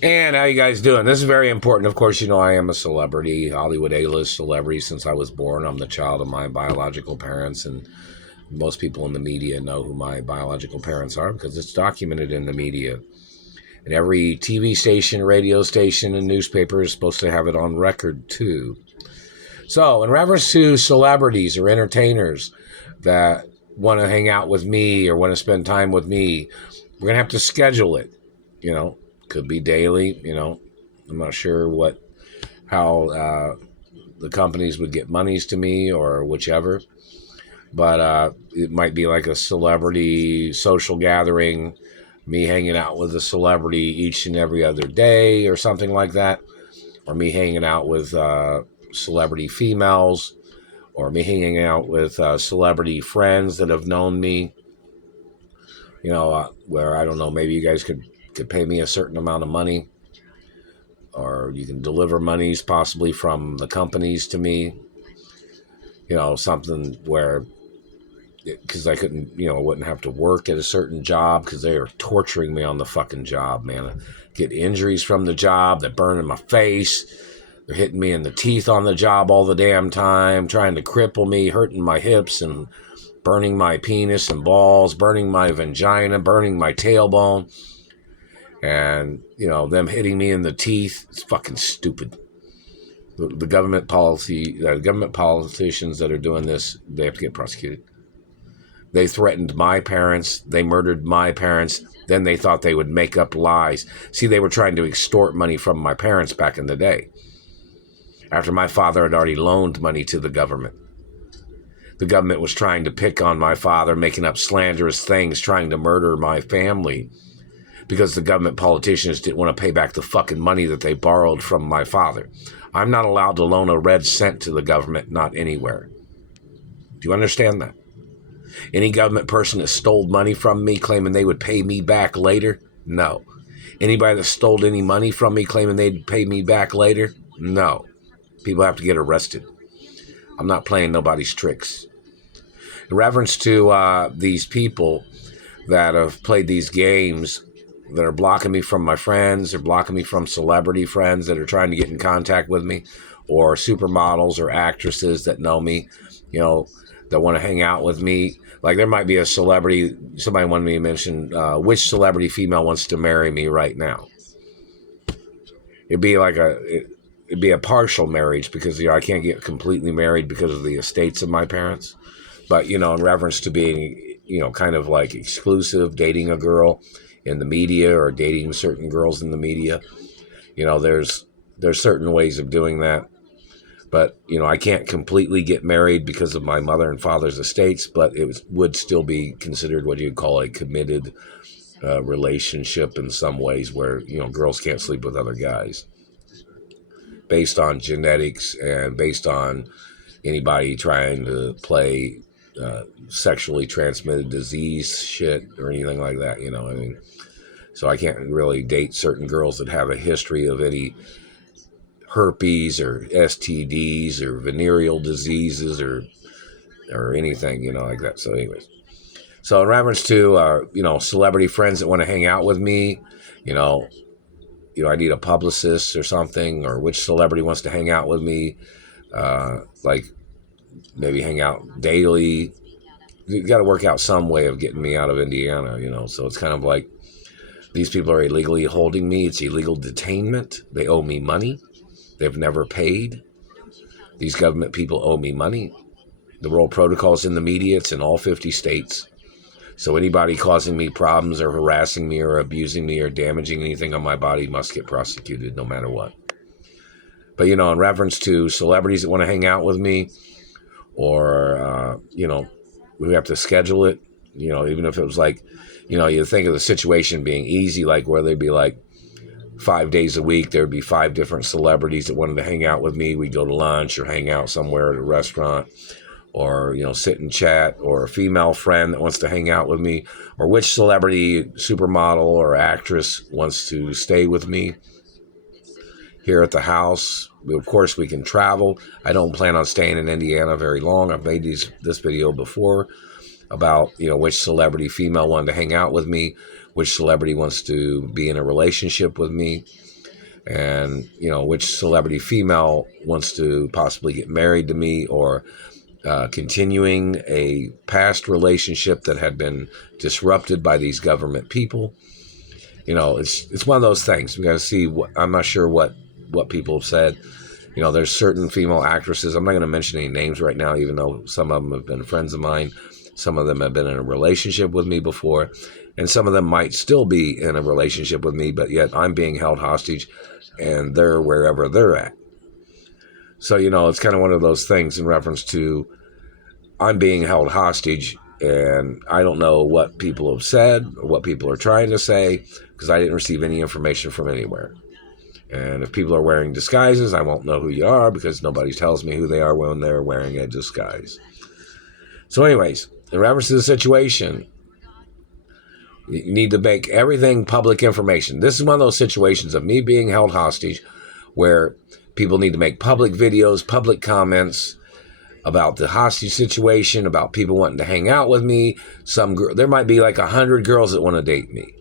And how you guys doing? This is very important. Of course, you know I am a celebrity, Hollywood A-list celebrity since I was born. I'm the child of my biological parents, and most people in the media know who my biological parents are because it's documented in the media. And every TV station, radio station, and newspaper is supposed to have it on record too. So, in reference to celebrities or entertainers that want to hang out with me or want to spend time with me, we're going to have to schedule it. You know, could be daily. I'm not sure how the companies would get monies to me or whichever, but it might be like a celebrity social gathering, me hanging out with a celebrity each and every other day or something like that, or me hanging out with celebrity females, or me hanging out with celebrity friends that have known me. Where I don't know, maybe you guys could pay me a certain amount of money, or you can deliver monies possibly from the companies to me. Something where, because I couldn't, wouldn't have to work at a certain job because they are torturing me on the fucking job, man. I get injuries from the job, they're burning my face, they're hitting me in the teeth on the job all the damn time, trying to cripple me, hurting my hips and burning my penis and balls, burning my vagina, burning my tailbone. And, them hitting me in the teeth, it's fucking stupid. The government politicians that are doing this, they have to get prosecuted. They threatened my parents. They murdered my parents. Then they thought they would make up lies. See, they were trying to extort money from my parents back in the day, after my father had already loaned money to the government. The government was trying to pick on my father, making up slanderous things, trying to murder my family, because the government politicians didn't want to pay back the fucking money that they borrowed from my father. I'm not allowed to loan a red cent to the government, not anywhere. Do you understand that? Any government person that stole money from me claiming they would pay me back later? No. Anybody that stole any money from me claiming they'd pay me back later? No. People have to get arrested. I'm not playing nobody's tricks. In reference to these people that have played these games, that are blocking me from my friends, or blocking me from celebrity friends that are trying to get in contact with me, or supermodels or actresses that know me, that want to hang out with me. Like, there might be a celebrity, somebody wanted me to mention which celebrity female wants to marry me right now. It'd be a partial marriage, because I can't get completely married because of the estates of my parents. But in reference to being kind of like exclusive, dating a girl in the media, or dating certain girls in the media, there's certain ways of doing that. But I can't completely get married because of my mother and father's estates, but it would still be considered what you'd call a committed relationship in some ways, where girls can't sleep with other guys based on genetics and based on anybody trying to play sexually transmitted disease shit or anything like that. So I can't really date certain girls that have a history of any herpes or STDs or venereal diseases or anything, like that. So anyways, so in reference to, celebrity friends that want to hang out with me, I need a publicist or something, or which celebrity wants to hang out with me, like maybe hang out daily. You got to work out some way of getting me out of Indiana, so it's kind of like these people are illegally holding me. It's illegal detainment. They owe me money. They've never paid. These government people owe me money. The World Protocol's in the media. It's in all 50 states. So anybody causing me problems or harassing me or abusing me or damaging anything on my body must get prosecuted no matter what. But, in reference to celebrities that want to hang out with me, or, we have to schedule it, even if it was like, you think of the situation being easy, like where they'd be like 5 days a week, there'd be 5 different celebrities that wanted to hang out with me. We'd go to lunch or hang out somewhere at a restaurant, or, sit and chat, or a female friend that wants to hang out with me, or which celebrity, supermodel or actress wants to stay with me here at the house. Of course, we can travel. I don't plan on staying in Indiana very long. I've made this video before about, which celebrity female wanted to hang out with me, which celebrity wants to be in a relationship with me, and, you know, which celebrity female wants to possibly get married to me, or continuing a past relationship that had been disrupted by these government people. You know, it's one of those things. We got to see. I'm not sure what people have said. You know, there's certain female actresses. I'm not going to mention any names right now, even though some of them have been friends of mine. Some of them have been in a relationship with me before, and some of them might still be in a relationship with me, but yet I'm being held hostage and they're wherever they're at. So, you know, it's kind of one of those things in reference to I'm being held hostage, and I don't know what people have said or what people are trying to say, because I didn't receive any information from anywhere. And if people are wearing disguises, I won't know who you are, because nobody tells me who they are when they're wearing a disguise. So anyways, in reference to the situation, you need to make everything public information. This is one of those situations of me being held hostage where people need to make public videos, public comments about the hostage situation, about people wanting to hang out with me. There might be like 100 girls that want to date me.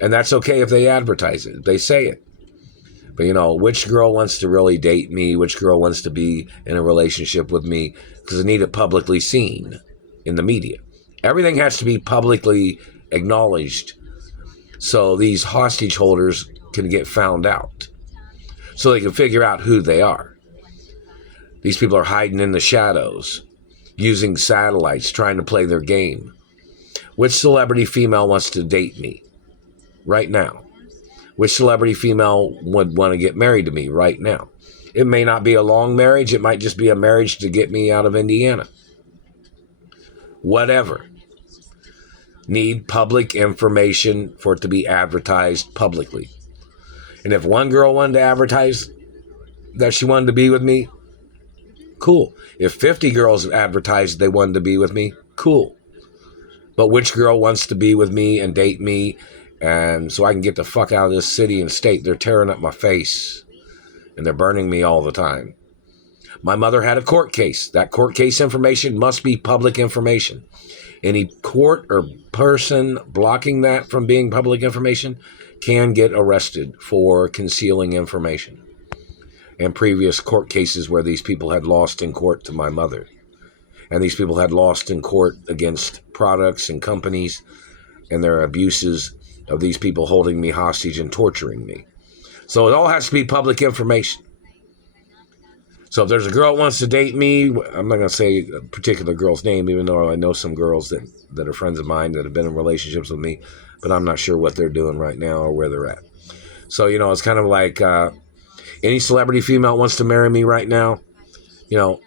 And that's okay if they advertise it, if they say it. But, you know, which girl wants to really date me? Which girl wants to be in a relationship with me? Because I need it publicly seen in the media. Everything has to be publicly acknowledged so these hostage holders can get found out, so they can figure out who they are. These people are hiding in the shadows, using satellites, trying to play their game. Which celebrity female wants to date me right now? Which celebrity female would want to get married to me right now? It may not be a long marriage. It might just be a marriage to get me out of Indiana. Whatever. Need public information for it to be advertised publicly. And if one girl wanted to advertise that she wanted to be with me, cool. If 50 girls advertised they wanted to be with me, cool. But which girl wants to be with me and date me, and so I can get the fuck out of this city and state? They're tearing up my face, and they're burning me all the time. My mother had a court case. That court case information must be public information. Any court or person blocking that from being public information can get arrested for concealing information. And previous court cases where these people had lost in court to my mother. And these people had lost in court against products and companies and their abuses of these people holding me hostage and torturing me. So it all has to be public information. So if there's a girl that wants to date me, I'm not going to say a particular girl's name, even though I know some girls that are friends of mine that have been in relationships with me, but I'm not sure what they're doing right now or where they're at. So, you know, it's kind of like any celebrity female wants to marry me right now, you know,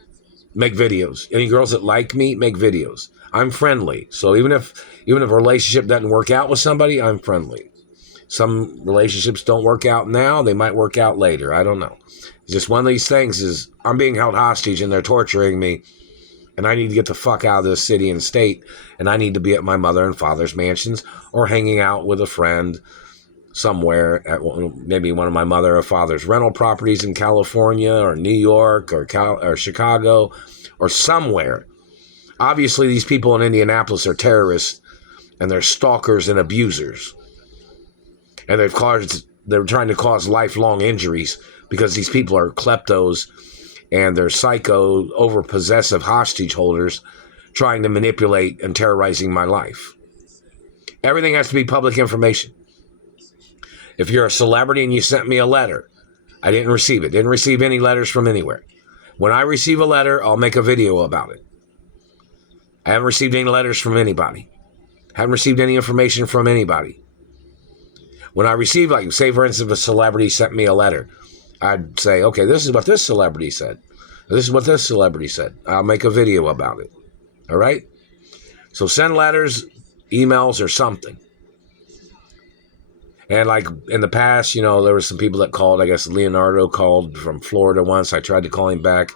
make videos. Any girls that like me, make videos. I'm friendly. So even if a relationship doesn't work out with somebody, I'm friendly. Some relationships don't work out now. They might work out later. I don't know. It's just one of these things is I'm being held hostage and they're torturing me, and I need to get the fuck out of this city and state, and I need to be at my mother and father's mansions or hanging out with a friend somewhere at maybe one of my mother or father's rental properties in California or New York or Chicago or somewhere. Obviously, these people in Indianapolis are terrorists, and they're stalkers and abusers. And they're trying to cause lifelong injuries because these people are kleptos and they're psycho, over-possessive hostage holders trying to manipulate and terrorizing my life. Everything has to be public information. If you're a celebrity and you sent me a letter, I didn't receive it. Didn't receive any letters from anywhere. When I receive a letter, I'll make a video about it. I haven't received any letters from anybody. Haven't received any information from anybody. When I receive, like, say, for instance, if a celebrity sent me a letter, I'd say, okay, this is what this celebrity said. This is what this celebrity said. I'll make a video about it. All right? So send letters, emails, or something. And like in the past, you know, there were some people that called. I guess Leonardo called from Florida once. I tried to call him back.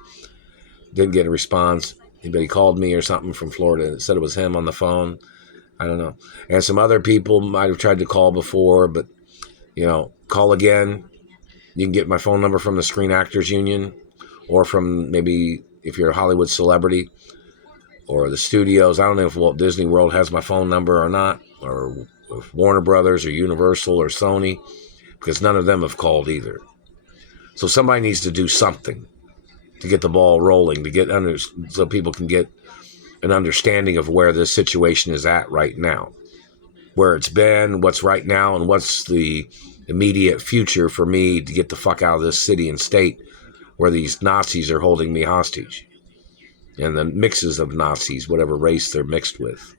Didn't get a response. Anybody called me or something from Florida and said it was him on the phone. I don't know. And some other people might have tried to call before, but, you know, call again. You can get my phone number from the Screen Actors Union, or from maybe if you're a Hollywood celebrity, or the studios. I don't know if Walt Disney World has my phone number or not, or with Warner Brothers or Universal or Sony, because none of them have called either. So somebody needs to do something to get the ball rolling, so people can get an understanding of where this situation is at right now, where it's been, what's right now, and what's the immediate future for me to get the fuck out of this city and state where these Nazis are holding me hostage. And the mixes of Nazis, whatever race they're mixed with.